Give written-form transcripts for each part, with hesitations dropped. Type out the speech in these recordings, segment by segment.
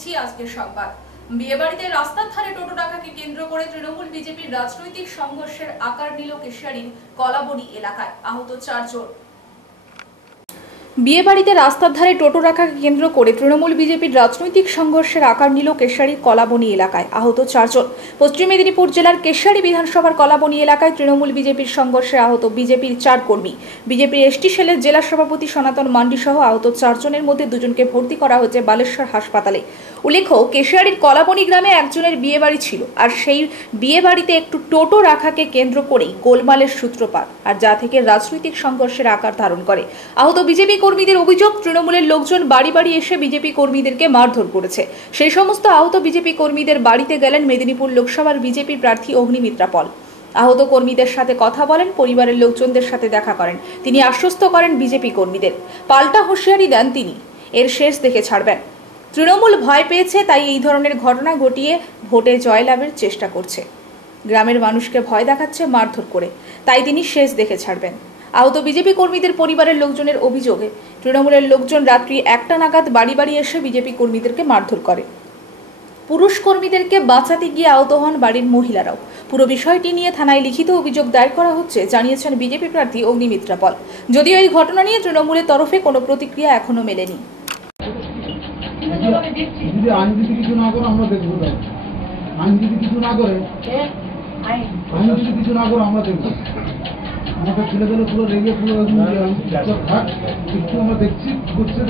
করছি আজকের সংবাদ। বিয়েবাড়িতে রাস্তার ধারে টোটো রাখাকে কেন্দ্র করে তৃণমূল বিজেপির রাজনৈতিক সংঘর্ষের আকার নিল কেশিয়াড়ির কলাবনী এলাকায়। আহত 4 জন। বিয়েবাড়িতে রাস্তার ধারে টোটো রাখাকে কেন্দ্র করে তৃণমূল বিজেপির রাজনৈতিক সংঘর্ষের আকার নিল কেশিয়াড়ির কলাবনী এলাকায়। আহত 4 জন। পশ্চিম মেদিনীপুর জেলার কেশিয়াড়ি বিধানসভার কলাবনী এলাকায় তৃণমূল বিজেপির সংঘর্ষে আহত বিজেপির 4 কর্মী। বিজেপির এসটি সেলের জেলা সভাপতি সনাতন মান্ডি সহ আহত 4 জনের মধ্যে 2 জনকে ভর্তি করা হয়েছে বালেশ্বর হাসপাতালে। উল্লেখ্য, কেশিয়াড়ির কলাবনী গ্রামে একজনের বিয়েবাড়ি ছিল, আর সেই বিয়েবাড়িতে একটু টোটো রাখাকে কেন্দ্র করেই গোলমালের সূত্রপাত, আর যা থেকে রাজনৈতিক সংঘর্ষের আকার ধারণ করে। আহত বিজেপি কর্মীদের অভিযোগ, তৃণমূলের লোকজন বাড়ি বাড়ি এসে বিজেপি কর্মীদেরকে মারধর করেছে। সেই সমস্ত আহত বিজেপি কর্মীদের বাড়িতে গেলেন মেদিনীপুর লোকসভার বিজেপি প্রার্থী অগ্নিমিত্রা পল। আহত কর্মীদের সাথে কথা বলেন, পরিবারের লোকজনদের সাথে দেখা করেন। তিনি আশ্বস্ত করেন বিজেপি কর্মীদের। পাল্টা হুঁশিয়ারি দেন তিনি, এর শেষ দেখে ছাড়বেন। তৃণমূল ভয় পেয়েছে, তাই এই ধরনের ঘটনা ঘটিয়ে ভোটে জয়লাভের চেষ্টা করছে। গ্রামের মানুষকে ভয় দেখাচ্ছে মারধর করে, তাই তিনি শেষ দেখে ছাড়বেন। আহত বিজেপি কর্মীদের পরিবারের লোকজনের অভিযোগে তৃণমূলের লোকজন রাত্রি 1টা নাগাদ বাড়ি বাড়ি এসে বিজেপি কর্মীদেরকে মারধর করে। পুরুষ কর্মীদেরকে বাঁচাতে গিয়ে আহত হন বাড়ির মহিলারাও। পুরো বিষয়টি নিয়ে থানায় লিখিত অভিযোগ দায়ের করা হচ্ছে, জানিয়েছেন বিজেপি প্রার্থী অগ্নিমিত্রা পল। যদিও এই ঘটনা নিয়ে তৃণমূলের তরফে কোনো প্রতিক্রিয়া এখনো মেলেনি। আইনজীবী কিছু না করে আমরা দেখবো, আইনজীবী কিছু না করে আমরা দেখবো। আমাদের ছেলেদের পুরো রেগে পুরো থাক, একটু আমরা দেখছি করছে।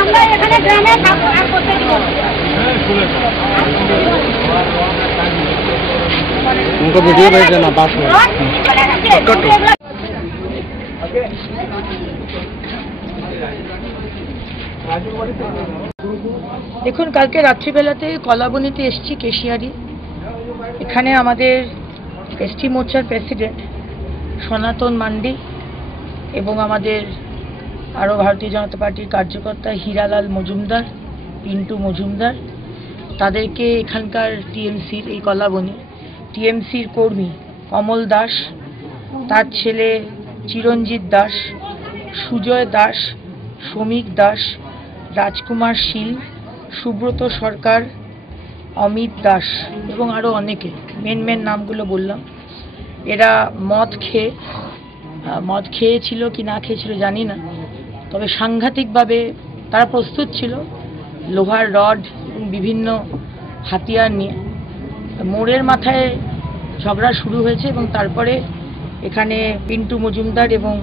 আমরা এখানে গ্রামে उनको वीडियो भेज देना पास में। দেখুন, কালকে রাত্রিবেলাতে কলাবনীতে এসেছি কেশিয়াড়ি। এখানে আমাদের এসটি মোর্চার প্রেসিডেন্ট সনাতন মান্ডি এবং আমাদের আরও ভারতীয় জনতা পার্টির কার্যকর্তা হীরালাল মজুমদার, পিন্টু মজুমদার, তাদেরকে এখানকার টিএমসির এই কলাবনী টিএমসির কর্মী কমল দাস, তার ছেলে চিরঞ্জিত দাস, সুজয় দাস, শ্রমিক দাস, রাজকুমার শীল, সুব্রত সরকার, অমিত দাস এবং আরও অনেকে, মেন নামগুলো বললাম। এরা মদ খেয়েছিল কি না খেয়েছিল জানি না, তবে সাংঘাতিকভাবে তারা প্রস্তুত ছিল লোহার রড এবং বিভিন্ন হাতিয়ার নিয়ে। মোড়ের মাথায় ঝগড়া শুরু হয়েছে এবং তারপরে এখানে পিন্টু মজুমদার এবং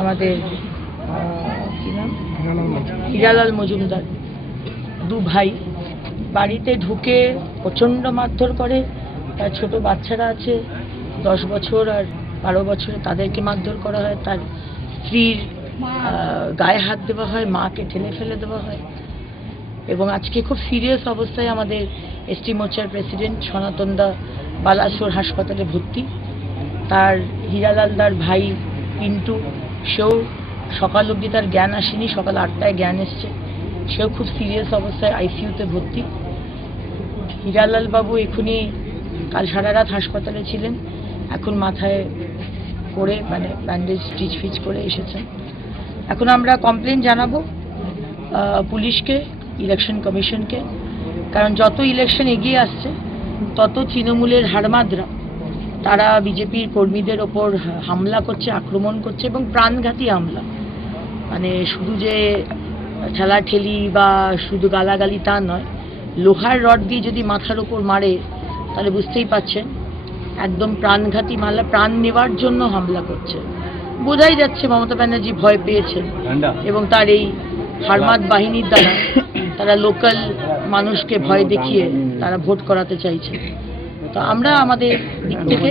আমাদের কি নাম হীরালাল মজুমদার, 2 ভাই বাড়িতে ঢুকে প্রচণ্ড মারধর করে। তার ছোট বাচ্চারা আছে, 10 বছর আর 12 বছরে, তাদেরকে মারধর করা হয়। তার স্ত্রীর গায়ে হাত দেওয়া হয়, মাকে ঠেলে ফেলে দেওয়া হয়। এবং আজকে খুব সিরিয়াস অবস্থায় আমাদের এসটি মোর্চার প্রেসিডেন্ট সনাতন দা বালাসোর হাসপাতালে ভর্তি। তার হীরালালদার ভাই পিন্টু, সেও সকাল অবধি তার জ্ঞান আসেনি, সকাল 8টায় জ্ঞান এসছে, সেও খুব সিরিয়াস অবস্থায় আইসিইউতে ভর্তি। হীরালাল বাবু এখনই কাল সারা রাত হাসপাতালে ছিলেন, এখন মাথায় করে ব্যান্ডেজ স্টিচ করে এসেছেন। এখন আমরা কমপ্লেন জানাবো পুলিশকে, ইলেকশন কমিশনকে, কারণ যত ইলেকশন এগিয়ে আসছে তত তৃণমূলের হাড়মাদরা তারা বিজেপির কর্মীদের ওপর হামলা করছে, আক্রমণ করছে এবং প্রাণঘাতী হামলা। শুধু যে ঠেলাঠেলি বা শুধু গালাগালি তা নয়, লোহার রড দিয়ে যদি মাথার ওপর মারে তাহলে বুঝতেই পাচ্ছেন একদম প্রাণঘাতী মামলা, প্রাণ নেওয়ার জন্য হামলা করছে। বোঝাই যাচ্ছে মমতা ব্যানার্জি ভয় পেয়েছেন এবং তার এই হারমাদ বাহিনীর দ্বারা তারা লোকাল মানুষকে ভয় দেখিয়ে তারা ভোট করাতে চাইছে। তো আমরা আমাদের দিক থেকে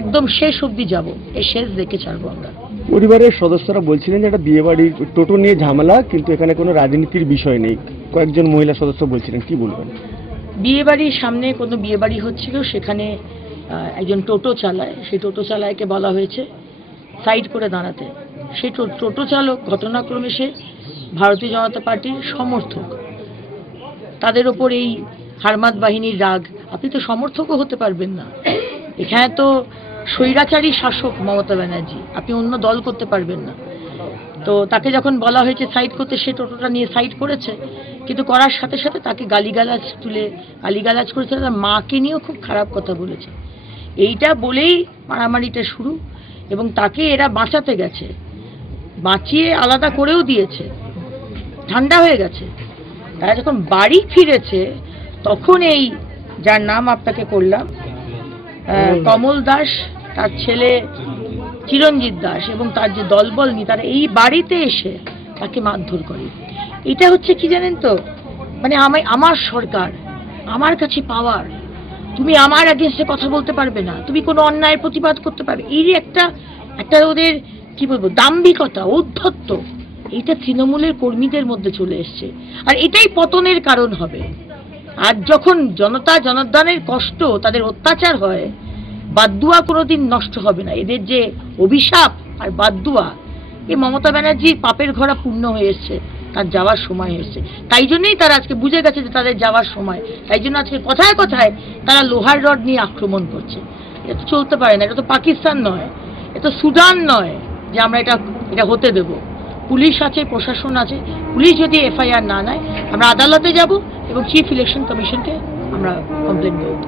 একদম শেষ অবধি যাব, এই শেষ দেখে ছাড়বো আমরা। পরিবারের সদস্যরা বলছিলেন যে এটা বিয়েবাড়ি টোটো নিয়ে ঝামেলা, কিন্তু এখানে কোনো রাজনীতির বিষয় নেই, কয়েকজন মহিলা সদস্য বলছিলেন, কি বলবেন? বিয়েবাড়ির সামনে কোনো বিয়েবাড়ি হচ্ছিল, সেখানে একজন টোটো চালায়, সেই টোটো চালায়কে বলা হয়েছে সাইড করে দাঁড়াতে। সেই টোটো চালক ঘটনাক্রমে সে ভারতীয় জনতা পার্টির সমর্থক। তাদের ওপর এই হারমাত বাহিনীর রাগ। আপনি তো সমর্থকও হতে পারবেন না, এখানে তো স্বৈরাচারী শাসক মমতা ব্যানার্জি, আপনি অন্য দল করতে পারবেন না। তো তাকে যখন বলা হয়েছে সাইড করতে, সে টোটোটা নিয়ে সাইড করেছে, কিন্তু করার সাথে সাথে তাকে গালিগালাজ করেছে, তার মাকে নিয়েও খুব খারাপ কথা বলেছে। এইটা বলেই মারামারিটা শুরু, এবং তাকে এরা বাঁচাতে গেছে, বাঁচিয়ে আলাদা করেও দিয়েছে, ঠান্ডা হয়ে গেছে। তারা যখন বাড়ি ফিরেছে তখন এই যার নাম আপনাকে করলাম, কমল দাস, তার ছেলে চিরঞ্জিত দাস এবং তার যে দলবল নিয়ে তারা এই বাড়িতে এসে তাকে মারধর করে। এটা হচ্ছে কি জানেন তো, মানে আমার সরকার, আমার কাছে পাওয়ার, তুমি আমার এগেইনস্টে কথা বলতে পারবে না, তুমি কোনো অন্যায়ের প্রতিবাদ করতে পারবে, এই একটা ওদের কি বলবো দাম্ভিকতা, ঔদ্ধত্য, এইটা তৃণমূলের কর্মীদের মধ্যে চলে এসছে। আর এটাই পতনের কারণ হবে। আর যখন জনগণের কষ্ট, তাদের অত্যাচার হয়, বাদদুয়া কোনোদিন নষ্ট হবে না। এদের যে অভিশাপ আর বাদদুয়া, এই মমতা ব্যানার্জির পাপের ঘোড়া পূর্ণ হয়ে এসছে, তার যাওয়ার সময় এসছে। তাই জন্যই তারা আজকে বুঝে গেছে যে তাদের যাওয়ার সময়। তাই জন্য আজকে কথায় কথায় তারা লোহার রড নিয়ে আক্রমণ করছে। এটা তো চলতে পারে না, এটা তো পাকিস্তান নয়, এটা সুদান নয় যে আমরা এটা হতে দেব। পুলিশ আছে, প্রশাসন আছে, পুলিশ যদি এফআইআর না নেয় আমরা আদালতে যাব এবং চিফ ইলেকশন কমিশনকে আমরা কমপ্লেন করব।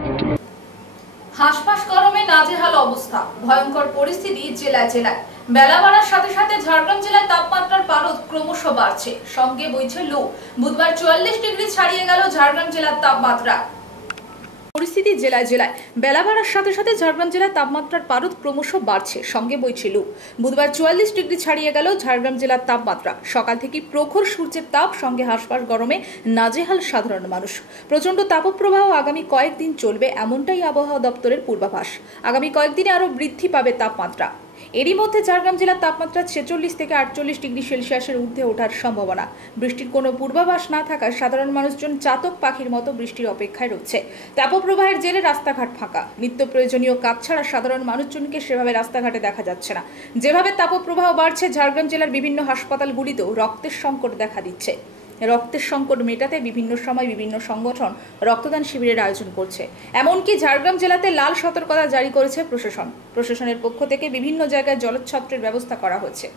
হাসপাস গরমে নাজেহাল অবস্থা, ভয়ঙ্কর পরিস্থিতি জেলায় জেলায়। বেলা বাড়ার সাথে সাথে ঝাড়গ্রাম জেলায় তাপমাত্রার পারদ ক্রমশ বাড়ছে, সঙ্গে বইছে লু। বুধবার 44 ডিগ্রি ছাড়িয়ে গেল ঝাড়গ্রাম জেলার তাপমাত্রা। পরিস্থিতি জেলায় জেলায়। বেলা বাড়ার সাথে সাথে ঝাড়গ্রাম জেলায় তাপমাত্রার পারদ ক্রমশ বাড়ছে, সঙ্গে বইছে লু। বুধবার 44 ডিগ্রি ছাড়িয়ে গেল ঝাড়গ্রাম জেলার তাপমাত্রা। সকাল থেকে প্রখর সূর্যের তাপ, সঙ্গে হাসপাস গরমে নাজেহাল সাধারণ মানুষ। প্রচণ্ড তাপপ্রবাহ আগামী কয়েকদিন চলবে, এমনটাই আবহাওয়া দপ্তরের পূর্বাভাস। আগামী কয়েকদিনে আরও বৃদ্ধি পাবে তাপমাত্রা। এরই মধ্যে ঝাড়গ্রাম জেলার তাপমাত্রা 46 থেকে 48 ডিগ্রি সেলসিয়াসের ঊর্ধ্বে ওঠার সম্ভাবনা। বৃষ্টির কোনো পূর্বাভাস না থাকায় সাধারণ মানুষজন চাতক পাখির মতো বৃষ্টির অপেক্ষায় রয়েছে। তাপপ্রবাহের জেরে রাস্তাঘাট ফাঁকা, নিত্য প্রয়োজনীয় কাজ ছাড়া সাধারণ মানুষজনকে সেভাবে রাস্তাঘাটে দেখা যাচ্ছে না। যেভাবে তাপপ্রবাহ বাড়ছে, ঝাড়গ্রাম জেলার বিভিন্ন হাসপাতালগুলিতেও রক্তের সংকট দেখা দিচ্ছে। রক্তের সংকট মেটাতে বিভিন্ন সময় বিভিন্ন সংগঠন রক্তদান শিবিরের আয়োজন করছে। এমনকি ঝাড়গ্রাম জেলাতে লাল সতর্কতা জারি করেছে প্রশাসন। প্রশাসনের পক্ষ থেকে বিভিন্ন জায়গায় জলচ্ছত্রের ব্যবস্থা করা হয়েছে।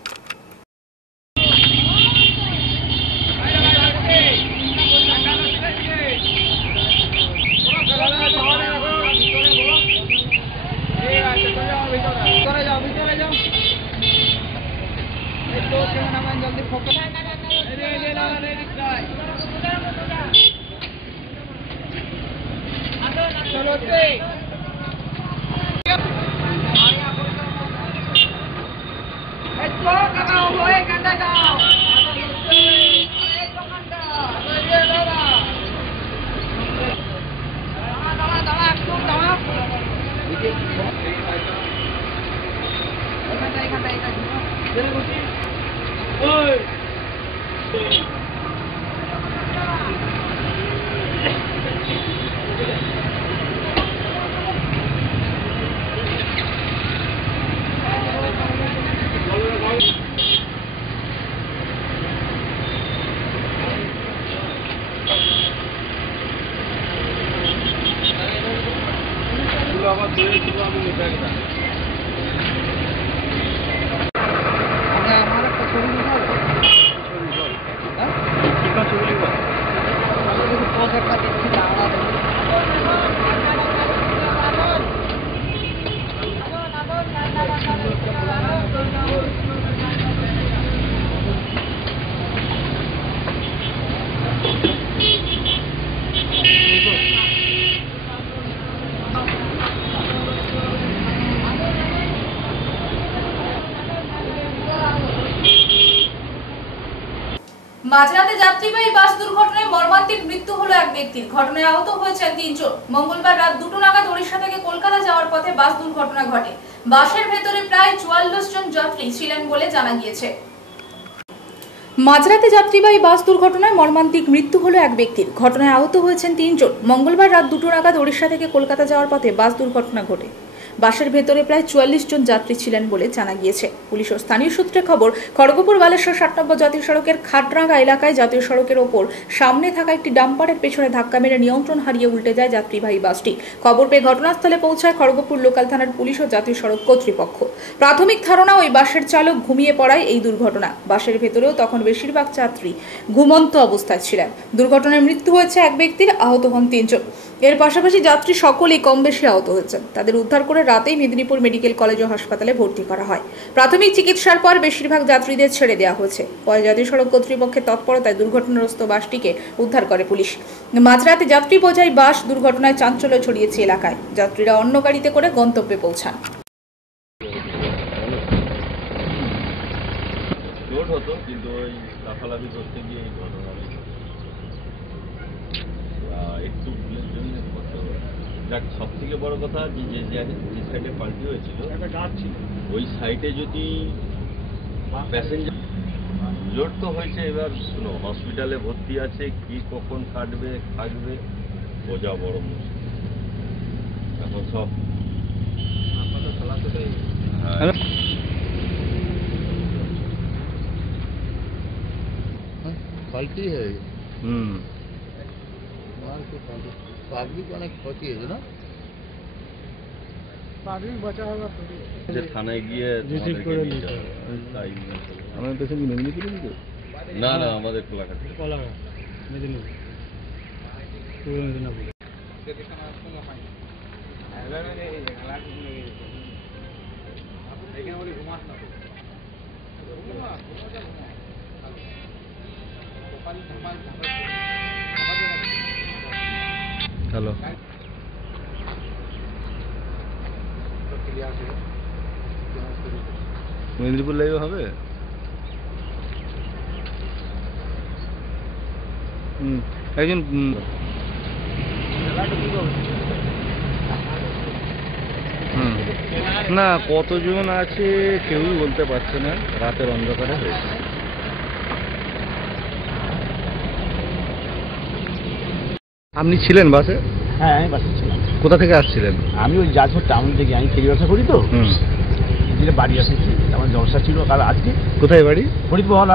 মাঝরাতে যাত্রীবাহী বাস দুর্ঘটনায় মর্মান্তিক মৃত্যু হলো এক ব্যক্তির। ঘটনায় আহত হয়েছেন 3 জন। মঙ্গলবার রাত 2টো নাগাদ ওড়িশা থেকে কলকাতা যাওয়ার পথে বাস দুর্ঘটনা ঘটে। বাসের ভেতরে প্রায় 44 জন যাত্রী ছিলেন বলে জানা গিয়েছে। মাঝরাতে যাত্রীবাহী বাস দুর্ঘটনায় মর্মান্তিক মৃত্যু হলো এক ব্যক্তির। ঘটনায় আহত হয়েছেন 3 জন। মঙ্গলবার রাত 2টো নাগাদ ওড়িশা থেকে কলকাতা যাওয়ার পথে বাস দুর্ঘটনা ঘটে। বাসের ভেতরে প্রায় 44 জন যাত্রী ছিলেন বলে জানা গিয়েছে। পুলিশ ও স্থানীয় সূত্রে খবর, খড়গপুর বালেশ্বর 7 নম্বর জাতীয় সড়কের খাটরাঙ্গা এলাকায় জাতীয় সড়কের ওপর সামনে থাকা একটি ডাম্পারের পেছনে ধাক্কা মেরে নিয়ন্ত্রণ হারিয়ে উল্টে যায় যাত্রীবাহী বাসটি। খবর পেয়ে ঘটনাস্থলে পৌঁছায় খড়গপুর লোকাল থানার পুলিশ ও জাতীয় সড়ক কর্তৃপক্ষ। প্রাথমিক ধারণা, ওই বাসের চালক ঘুমিয়ে পড়ায় এই দুর্ঘটনা। বাসের ভেতরেও তখন বেশিরভাগ যাত্রী ঘুমন্ত অবস্থায় ছিলেন। দুর্ঘটনায় মৃত্যু হয়েছে এক ব্যক্তির, আহত হন 3 জন। এর পাশাপাশি যাত্রী সকলেই কম বেশি আহত হয়েছেন। তাদের উদ্ধার করে রাতেই মেদিনীপুর মেডিকেল কলেজ ও হাসপাতালে ভর্তি করা হয়। প্রাথমিক চিকিৎসার পর বেশিরভাগ যাত্রীদের ছেড়ে দেওয়া হয়েছে। পরে জাতীয় সড়ক কর্তৃপক্ষের তৎপরতায় দুর্ঘটনাগ্রস্ত বাসটিকে উদ্ধার করে পুলিশ। মাঝরাতে যাত্রী বোঝাই বাস দুর্ঘটনায় চাঞ্চল্য ছড়িয়েছে এলাকায়। যাত্রীরা অন্য গাড়িতে করে গন্তব্যে পৌঁছান। লোড হতো, কিন্তু ওই লাফালাফি করতে গিয়ে এই ঘটনা একটু ভুলের জন্য করতে হবে। যাক, সব থেকে বড় কথা যে সাইডে পাল্টি হয়েছিল ওই সাইডে যদি প্যাসেঞ্জার লোড তো হয়েছে, এবার শুনো হসপিটালে ভর্তি আছে, কি কখন কাটবে থাকবে বোঝা বড় মুশকিল। এখন সব পাল্টি হয়ে গেছে। পাবলিক অনেক ক্ষতি হয়েছে না? যে থানায় গিয়ে আমাদের পেছনে মেদিনীপুরে দিত? না না, আমাদের কোলাঘাট। হ্যালো, মেদিনীপুর লাইভ হবে? একজন না, কতজন আছে কেউই বলতে পারছে না, রাতের অন্ধকারে হয়েছে। আপনি ছিলেন বাসে? হ্যাঁ, আমি বাসে ছিলাম। কোথা থেকে আসছিলেন? আমি ওই জাজপুর টাউন থেকে, আমি ফেরি ব্যবসা করি তো, দিনে বাড়ি এসেছি। আমার জলসা ছিল কাল। আজকে কোথায় বাড়ি? ফরিদপুর হল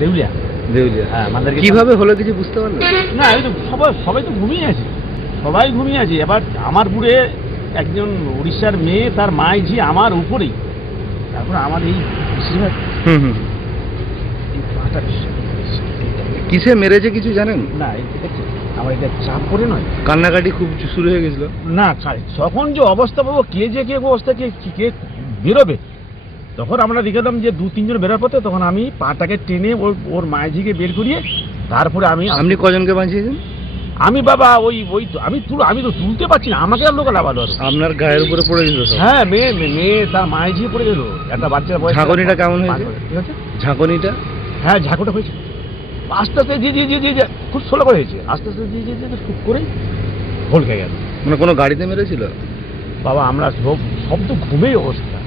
দেউলিয়া। দেউলিয়া। হ্যাঁ, আমাদের কিভাবে হলো কিছু বুঝতে পারলেন? না, আমি তো সবাই তো ঘুমিয়ে আছে, সবাই ঘুমিয়ে আছে। এবার আমার পুরে একজন উড়িষ্যার মেয়ে, তার মাই ঝি আমার উপরেই। তারপর আমার এই কিসে মেরেছে কিছু জানেন? না, আমার এটা চাপ করে নয়, কান্নাকাটি খুব শুরু হয়ে গেছিল। না, তখন যে অবস্থা পাবো, কে অবস্থা, কে বেরোবে, তখন আমরা দেখলাম যে 2-3 জন বেরোর পথে। তখন আমি পাটাকে টেনে ওর মাঝিকে বের করিয়ে তারপরে আপনি কজনকে বাঁচিয়েছেন? আমি বাবা আমি তো তুলতে পারছি না, আমাকে আর লোক লাভালো। আপনার গায়ের উপরে পড়ে গেল? হ্যাঁ, মেয়ে তার মাঝি পড়ে গেল। একটা বাচ্চার বয়স। ঝাঁকুনিটা কেমন হয়েছে? ঝাঁকুনিটা? হ্যাঁ, ঝাঁকুটা হয়েছে আস্তে আস্তে, জি খুব স্লো করে হয়েছে। আস্তে আস্তে জি খুব করে ভলকে গেল। মানে কোনো গাড়িতে মেরেছিল? বাবা আমরা সব তো ঘুমেই অবস্থা,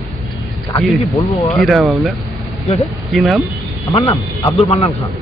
কাকে কি বলবো। কি নাম আপনার? কি নাম? আমার নাম আব্দুল মান্নান খান।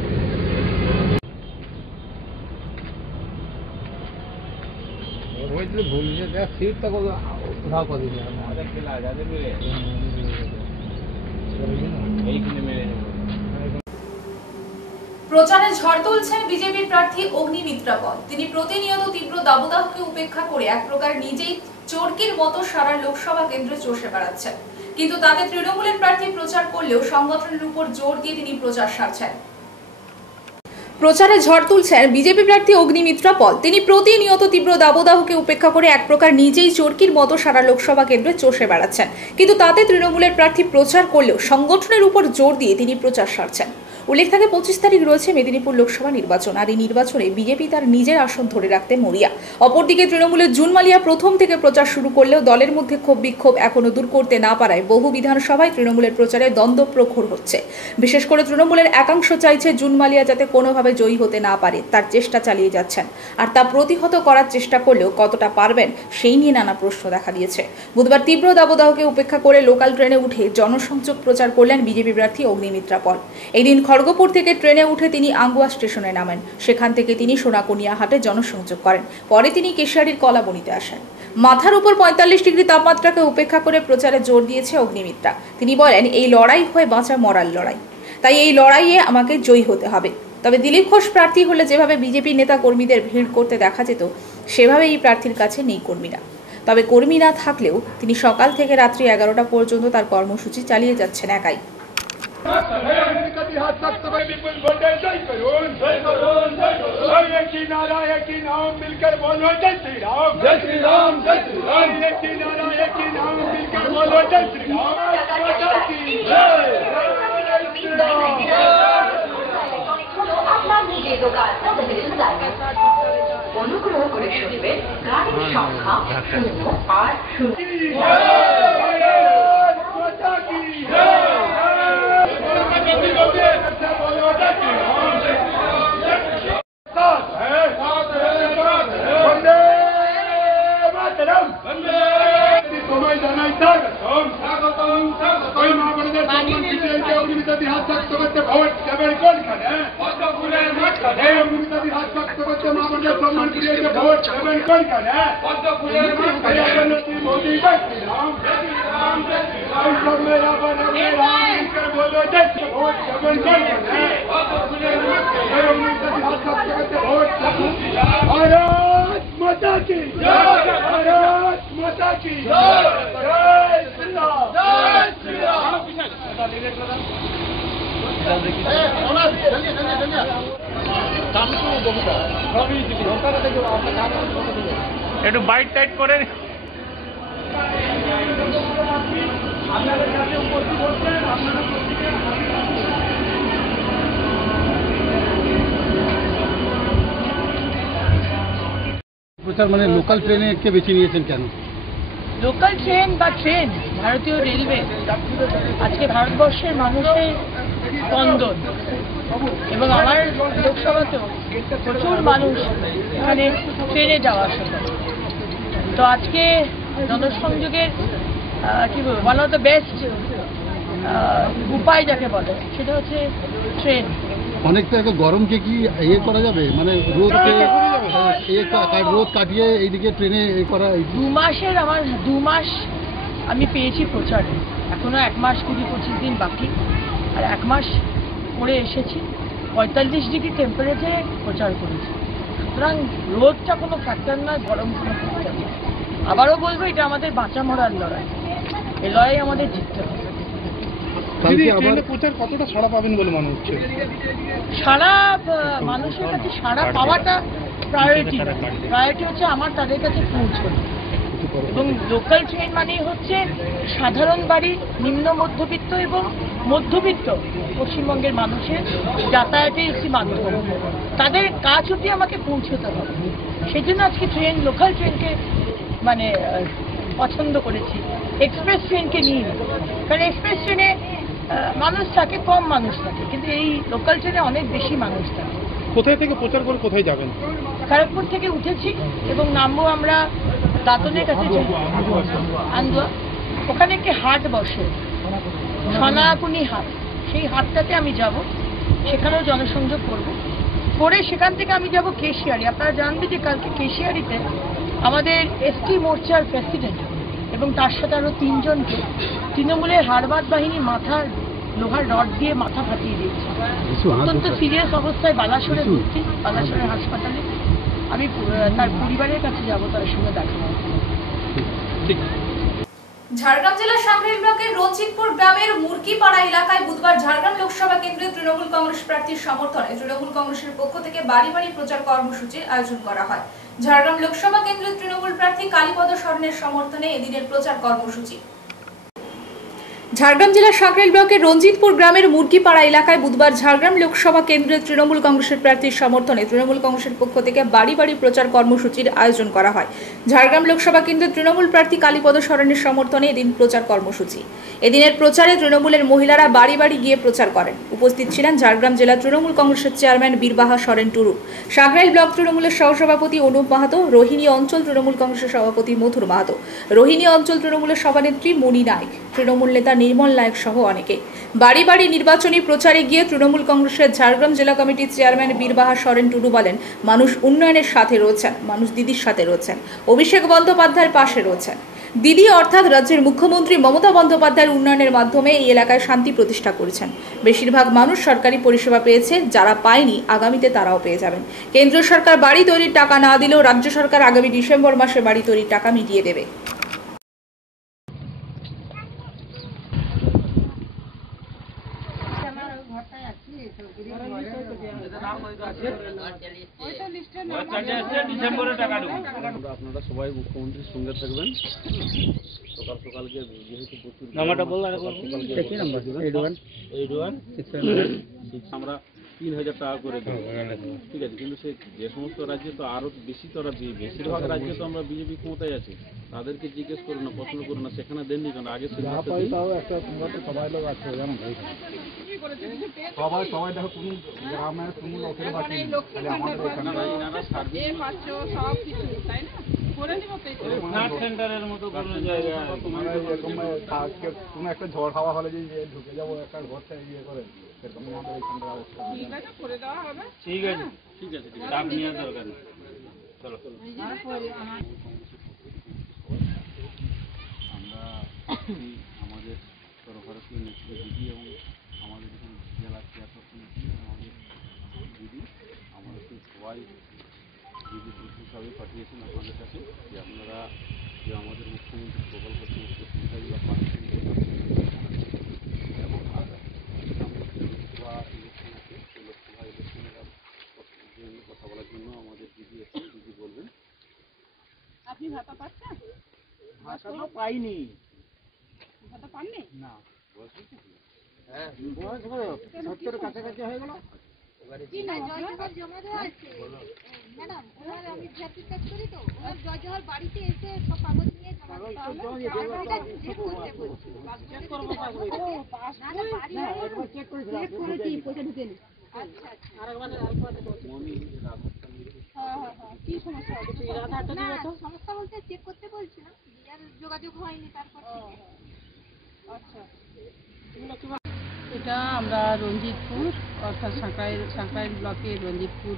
প্রচারে ঝড় তুলছেন বিজেপির প্রার্থী অগ্নিমিত্রা পল। তিনি প্রতিনিয়ত তীব্র দাবদাহকে উপেক্ষা করে এক প্রকার নিজেই চোরকির মতো সারা লোকসভা কেন্দ্রে চষে বেড়াচ্ছেন। কিন্তু তাতে তৃণমূলের প্রার্থী প্রচার করলেও সংগঠনের উপর জোর দিয়ে তিনি প্রচার সারছেন। প্রচারে ঝড় তুলছেন বিজেপি প্রার্থী অগ্নিমিত্রা পল। তিনি প্রতিনিয়ত তীব্র দাবদাহকে উপেক্ষা করে এক প্রকার নিজেই চোরকির মতো সারা লোকসভা কেন্দ্রে চষে বেড়াচ্ছেন। কিন্তু তাতে তৃণমূলের প্রার্থী প্রচার করলেও সংগঠনের উপর জোর দিয়ে তিনি প্রচার সারছেন। উল্লেখ থাকে 25 তারিখ রয়েছে মেদিনীপুর লোকসভা নির্বাচন। আর এই নির্বাচনে বিজেপি তার নিজের আসন ধরে রাখতে মরিয়া। অপরদিকে তৃণমূলের জুন মালিয়া প্রথম থেকে প্রচার শুরু করলেও দলের মধ্যে ক্ষোভ বিক্ষোভ এখনো দূর করতে না পারায় বহু বিধানসভায় তৃণমূলের প্রচারে দ্বন্দ্ব প্রখর হচ্ছে। বিশেষ করে তৃণমূলের একাংশ চাইছে জুন মালিয়া যাতে কোনোভাবে জয়ী হতে না পারে, তার চেষ্টা চালিয়ে যাচ্ছেন। আর তা প্রতিহত করার চেষ্টা করলেও কতটা পারবেন সেই নিয়ে নানা প্রশ্ন দেখা দিয়েছে। বুধবার তীব্র দাবদাহকে উপেক্ষা করে লোকাল ট্রেনে উঠে জনসংযোগ প্রচার করলেন বিজেপি প্রার্থী অগ্নিমিত্রা পল। এই দিন খড়গপুর থেকে ট্রেনে উঠে তিনি আঙ্গুয়া স্টেশনে নামেন। সেখান থেকে তিনি সোনাকুনিয়া হাটে জনসংযোগ করেন। পরে তিনি কেশিয়াড়ির কলাবনীতে আসেন। মাথার উপর 45 ডিগ্রি তাপমাত্রাকে উপেক্ষা করে প্রচারে জোর দিয়েছে অগ্নিমিত্রা। তিনি বলেন, এই লড়াই হয় বাঁচা মরার লড়াই, তাই এই লড়াইয়ে আমাকে জয়ী হতে হবে। তবে দিলীপ ঘোষ প্রার্থী হলে যেভাবে বিজেপি নেতা কর্মীদের ভিড় করতে দেখা যেত, সেভাবে এই প্রার্থীর কাছে নেই কর্মীরা। তবে কর্মী না থাকলেও তিনি সকাল থেকে রাত্রি 11টা পর্যন্ত তার কর্মসূচি চালিয়ে যাচ্ছেন একাই। অনুগ্রহ করে শুনবেন গাড়ির সংখ্যা একটু বাইট টাইট করে প্রচার মানে লোকাল ট্রেনে কে বেছে নিয়েছেন কেন? লোকাল ট্রেন বা ট্রেন, ভারতীয় রেলওয়ে আজকে ভারতবর্ষের মানুষের স্পন্দন, এবং আমার লোকসভাতেও প্রচুর মানুষ এখানে ট্রেনে যাওয়া আসা করে। তো আজকে জনসংযোগের কি বলবো, ওয়ান অফ দ্য বেস্ট উপায় যাকে বলে সেটা হচ্ছে ট্রেন। অনেক জায়গায় গরমকে কি ইয়ে করা যাবে, মানে রোদ কাটিয়ে এইদিকে ট্রেনে করা? 2 মাসের আমার 2 মাস আমি পেয়েছি প্রচারে, এখনো 1 মাস 20-25 দিন বাকি, আর 1 মাস করে এসেছি। 45 ডিগ্রি টেম্পারেচারে প্রচার করেছি, সুতরাং রোদটা কোনো ফ্যাক্টর নয়, গরম কোনো ফ্যাক্টর নয়। আবারও বলবো, এটা আমাদের বাঁচা মরার লড়াই, এই লড়াই আমাদের জিততে হবে। প্রচার কতটা সাড়া পাবেন বলে মনে হচ্ছে? সারা মানুষের কাছে সাড়া পাওয়াটা প্রায়োরিটি হচ্ছে আমার তাদের কাছে পৌঁছানো। এবং লোকাল ট্রেন মানেই হচ্ছে সাধারণ বাড়ি, নিম্ন মধ্যবিত্ত এবং মধ্যবিত্ত পশ্চিমবঙ্গের মানুষের যাতায়াতের একটি মাধ্যম, তাদের কাজ অবধি আমাকে পৌঁছতে হবে। সেই জন্য আজকে ট্রেন, লোকাল ট্রেনকে মানে পছন্দ করেছি, এক্সপ্রেস ট্রেনকে নিয়ে। কারণ এক্সপ্রেস ট্রেনে মানুষ থাকে, কম মানুষ থাকে, কিন্তু এই লোকাল ট্রেনে অনেক বেশি মানুষ থাকে। কোথায় থেকে প্রচার করে কোথায় যাবেন? খড়গপুর থেকে উঠেছি এবং নামবো আমরা দাঁতনের কাছে, আন্দুয়া। ওখানে একটি হাট বসে, সনাকুনি হাট, সেই হাটটাতে আমি যাব, সেখানেও জনসংযোগ করব, করে সেখান থেকে আমি যাব কেশিয়ারি। আপনারা জানবেন যে কালকে কেশিয়ারিতে আমাদের এসটি মোর্চার প্রেসিডেন্ট এবং তার সাথে আরও 3 জনকে তৃণমূলের হারবাদ বাহিনী মাথার লোহার রড দিয়ে মাথা ফাটিয়ে দিয়েছে। অত্যন্ত সিরিয়াস অবস্থায় বালাসোরে ভর্তি, বালাসোরের হাসপাতালে। আমি তার পরিবারের কাছে যাব, তার সঙ্গে দেখা করব। ঝাড়গ্রাম জেলার সাংগ্রিল ব্লকের রঞ্জিতপুর গ্রামের মুরগিপাড়া এলাকায় বুধবার ঝাড়গ্রাম লোকসভা কেন্দ্রে তৃণমূল কংগ্রেস প্রার্থীর সমর্থনে তৃণমূল কংগ্রেসের পক্ষ থেকে বাড়ি বাড়ি প্রচার কর্মসূচির আয়োজন করা হয়। ঝাড়গ্রাম লোকসভা কেন্দ্রের তৃণমূল প্রার্থী কালীপদ সরেনের সমর্থনে এদিনের প্রচার কর্মসূচি। ঝাড়গ্রাম জেলার সাংগ্রিল ব্লকের রঞ্জিতপুর গ্রামের মুরগিপাড়া এলাকায় বুধবার ঝাড়গ্রাম লোকসভা কেন্দ্রের তৃণমূল কংগ্রেসের প্রার্থীর সমর্থনে তৃণমূল কংগ্রেসের পক্ষ থেকে বাড়ি বাড়ি প্রচার কর্মসূচির আয়োজন করা হয়। ঝাড়গ্রাম লোকসভা কেন্দ্রের তৃণমূল প্রার্থী কালীপদ সরেনের সমর্থনে এদিন প্রচার কর্মসূচি। এদিনের প্রচারে তৃণমূলের মহিলারা বাড়ি বাড়ি গিয়ে প্রচার করেন। উপস্থিত ছিলেন ঝাড়গ্রাম জেলা তৃণমূল কংগ্রেসের চেয়ারম্যান বীরবাহা সরেন টুরু, সাংগ্রিল ব্লক তৃণমূলের সহসভাপতি অনুপ মাহাতো, রোহিণী অঞ্চল তৃণমূল কংগ্রেসের সভাপতি মথুর মাহাতো, রোহিণী অঞ্চল তৃণমূলের সভানেত্রী মণি নায়ক, তৃণমূল নেতা নির্মল নায়ক সহ অনেকে। বাড়ি বাড়ি নির্বাচনী প্রচারে গিয়ে তৃণমূল কংগ্রেসের ঝাড়গ্রাম জেলা কমিটির চেয়ারম্যান বীরবাহা সরেন টুডু বলেন, মানুষ উন্নয়নের সাথে রয়েছেন, মানুষ দিদির সাথে রয়েছেন, অভিষেক বন্দ্যোপাধ্যায়ের পাশে রয়েছেন। দিদি অর্থাৎ রাজ্যের মুখ্যমন্ত্রী মমতা বন্দ্যোপাধ্যায়ের উন্নয়নের মাধ্যমে এই এলাকায় শান্তি প্রতিষ্ঠা করেছেন। বেশিরভাগ মানুষ সরকারি পরিষেবা পেয়েছে, যারা পায়নি আগামীতে তারাও পেয়ে যাবেন। কেন্দ্রীয় সরকার বাড়ি তৈরির টাকা না দিলেও রাজ্য সরকার আগামী ডিসেম্বর মাসে বাড়ি তৈরির টাকা মিটিয়ে দেবে। আপনারা সবাই মুখ্যমন্ত্রীর সঙ্গে থাকবেন। সকাল সকালকে যেহেতু প্রচুর আমরা 3000 টাকা করে দেবো, ঠিক আছে, কিন্তু সে যে সমস্ত রাজ্যে তো আরো বেশি তারা দিয়ে, বেশিরভাগ রাজ্যে তো আমরা বিজেপি ক্ষমতায় আছি, তাদেরকে জিজ্ঞেস করো না, প্রশ্ন করো না, সেখানে দেননি কেন? আগে সবাই দেখো কোন গ্রামের কোন লোকের বাকি সেন্টারের মতো কোনো জায়গা কোনো একটা ঝড় হাওয়া হলে যে ঢুকে যাবো একটা ঘরটা ইয়ে করে সেরকম আমাদের এইখানকার অবস্থা। ঠিক আছে, করে দেওয়া হবে। ঠিক আছে, ঠিক আছে, চাপ নেওয়ার দরকার নেই। চলো চলো, আমরা আমাদের সর্বভারতীয় নেতৃত্ব দিদি এবং আমাদের এখানে জেলা চেয়ারপারসন আমাদের দিদি, আমাদের সবাই দিদি হিসাবে পাঠিয়েছেন আপনাদের কাছে যে আপনারা যে আমাদের মুখ্যমন্ত্রী প্রকল্প সমস্ত সুবিধাগুলো পাচ্ছেন এবং লোকসভা ইলেকশন আছে, সেই লোকসভা ইলেকশনের জন্য কথা বলার জন্য আমাদের দিদি এসেছেন। দিদি বলবেন। আপনি ভাতা পাচ্ছেন? ভাতা তো পাইনি। ভাতা পাননি? না, বয়স হ্যাঁ, বয়স 70 কাছাকাছি হয়ে গেল। জমা দেওয়া আছে ম্যাডাম, ওনার আমি ভিআরপি কাজ করি তো, ওনার জয়জহর বাড়িতে এসে সব কাগজ নিয়ে জমা দিতে হবে। চেক করবো কাগজ। না না, বাড়ি চেক করেছি, পয়সা ঢুকেনি। আচ্ছা আচ্ছা, আরেকবার কি সমস্যা হচ্ছে? আধারটা দিও তো। সমস্যা বলতে চেক করতে বলছিলাম, আর যোগাযোগ হয়নি তারপর। আচ্ছা, এটা আমরা রঞ্জিতপুর অর্থাৎ সাঁকরাইল ব্লকের রঞ্জিতপুর,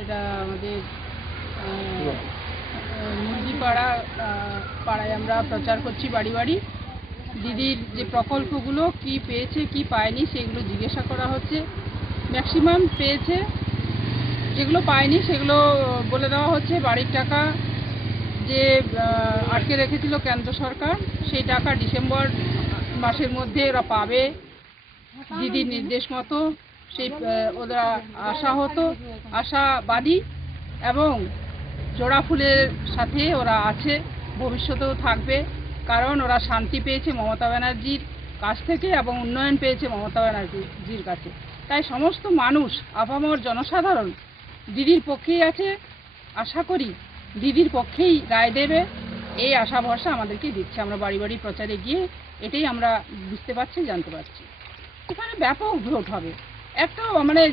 এটা আমাদের পাড়ায় আমরা প্রচার করছি বাড়ি বাড়ি। দিদির যে প্রকল্পগুলো কি পেয়েছে কি পায়নি সেগুলো জিজ্ঞাসা করা হচ্ছে। ম্যাক্সিমাম পেয়েছে, যেগুলো পায়নি সেগুলো বলে দেওয়া হচ্ছে। বাড়ির টাকা যে আটকে রেখেছিল কেন্দ্র সরকার, সেই টাকা ডিসেম্বর মাসের মধ্যে ওরা পাবে দিদির নির্দেশ মতো। সেই ওরা আশাবাদী এবং জোড়া ফুলের সাথে ওরা আছে, ভবিষ্যতেও থাকবে। কারণ ওরা শান্তি পেয়েছে মমতা ব্যানার্জির কাছ থেকে এবং উন্নয়ন পেয়েছে মমতা ব্যানার্জির কাছে। তাই সমস্ত মানুষ, আপামর জনসাধারণ দিদির পক্ষেই আছে। আশা করি দিদির পক্ষেই রায় দেবে, এই আশা ভরসা আমাদেরকে দিচ্ছে। আমরা বাড়ি বাড়ি প্রচারে গিয়ে এটাই আমরা বুঝতে পারছি, জানতে পারছি। এখানে ব্যাপক ভোট হবে। একটা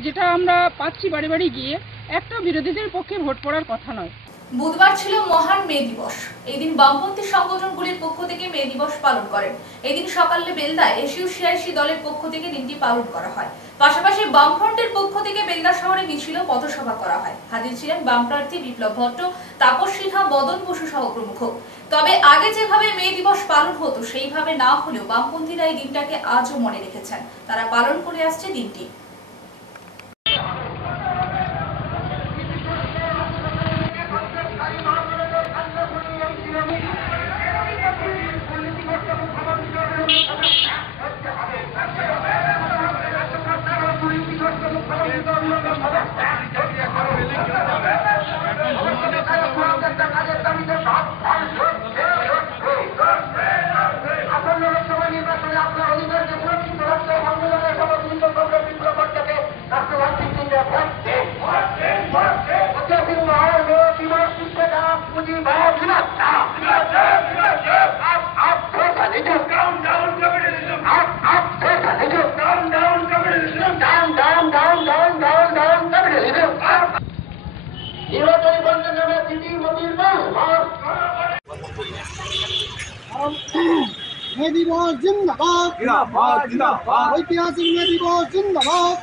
যেটা আমরা পাচ্ছি বাড়ি বাড়ি গিয়ে, একটা বিরোধীদের পক্ষে ভোট পড়ার কথা নয়। বুধবার ছিল মহান মে দিবস। এই দিন বামপন্থী সংগঠনগুলির পক্ষ থেকে মে দিবস পালন করেন। এই দিন সকালে বেলদায় এসইউসিআইসি দলের পক্ষ থেকে দিনটি পালন করা হয়। পাশাপাশি বামফ্রন্টের পক্ষ থেকে বেলদা শহরে মিছিল ও পথসভা করা হয়। হাজির ছিলেন বাম প্রার্থী বিপ্লব ভট্ট, তাপস সিনহা, মদন বসু সহ প্রমুখ। তবে আগে যেভাবে মে দিবস পালন হতো সেইভাবে না হলেও বামপন্থীরা এই দিনটাকে আজও মনে রেখেছেন। তারা পালন করে আসছে দিনটি। মে দিবস জিন্দাবাদ, ঐতিহাসিক মে দিবস জিন্দাবাদ,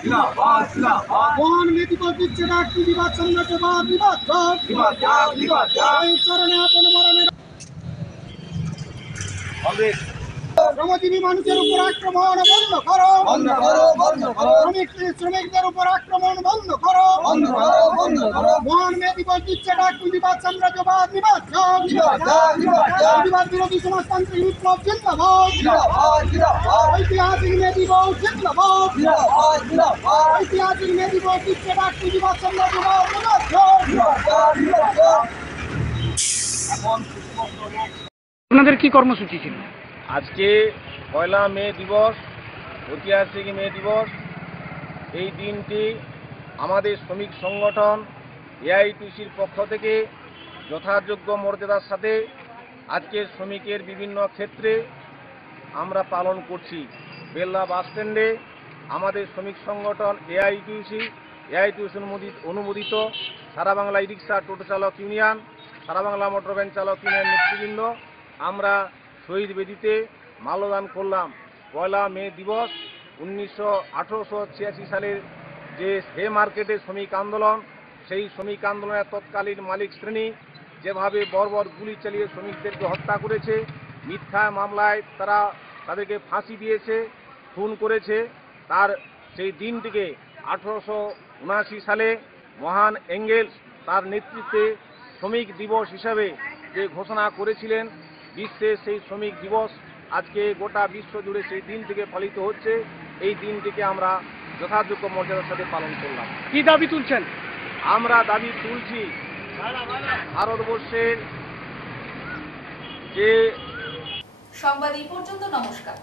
মহান মে দিবস দিচ্ছে ডাক বিবাদ সাম্রাজ্যবাদ বিবাদ এই চরণে আপন মরণের শ্রমজীবী মানুষের উপর আক্রমণ বন্ধ করো, শ্রমিকদের উপর আক্রমণ বন্ধ করো, মহান মে দিবস দিচ্ছে ডাক বিবাদ সাম্রাজ্যবাদ বিবাদ বিরোধী সমাজতান্ত্রিক বিপ্লব জিন্দাবাদ, ঐতিহাসিক মে দিবস জিন্দাবাদ, ঐতিহাসিক মে দিবস দিচ্ছে ডাক বিবাদ সাম্রাজ্যবাদ বিবাদ। আপনাদের কি কর্মসূচি ছিল? আজকে 1 মে দিবস, ঐতিহাসিক মে দিবস। এই দিনটি আমাদের শ্রমিক সংগঠন এআইটিউসির পক্ষ থেকে যথাযোগ্য মর্যাদার সাথে আজকের শ্রমিকের বিভিন্ন ক্ষেত্রে আমরা পালন করছি। বেল্লা বাস স্ট্যান্ডে আমাদের শ্রমিক সংগঠন এআইটিউসি অনুমোদিত সারা বাংলা ই রিক্সা টোটো চালক ইউনিয়ন, সারা বাংলা মোটর ভ্যান চালক ইউনিয়ন নেতৃবৃন্দ আমরা শহীদ বেদিতে মাল্যদান করলাম। 1 মে দিবস 1886 সালের যে হে মার্কেটে শ্রমিক আন্দোলন, সেই শ্রমিক আন্দোলনের তৎকালীন মালিক শ্রেণী যেভাবে বর্বর গুলি চালিয়ে শ্রমিকদেরকে হত্যা করেছে, মিথ্যা মামলায় তাদেরকে ফাঁসি দিয়েছে, খুন করেছে, তার সেই দিনটিকে 1879 সালে মহান এঙ্গেলস তার নেতৃত্বে শ্রমিক দিবস হিসাবে যে ঘোষণা করেছিলেন, বিশ্বে সেই শ্রমিক দিবস আজকে গোটা বিশ্ব জুড়ে সেই দিন থেকে পালিত হচ্ছে। এই দিনটিকে আমরা যথাযোগ্য মর্যাদার সাথে পালন করলাম। কি দাবি তুলছেন? আমরা দাবি তুলছি ভারতবর্ষের যে সংবাদ এই পর্যন্ত। নমস্কার।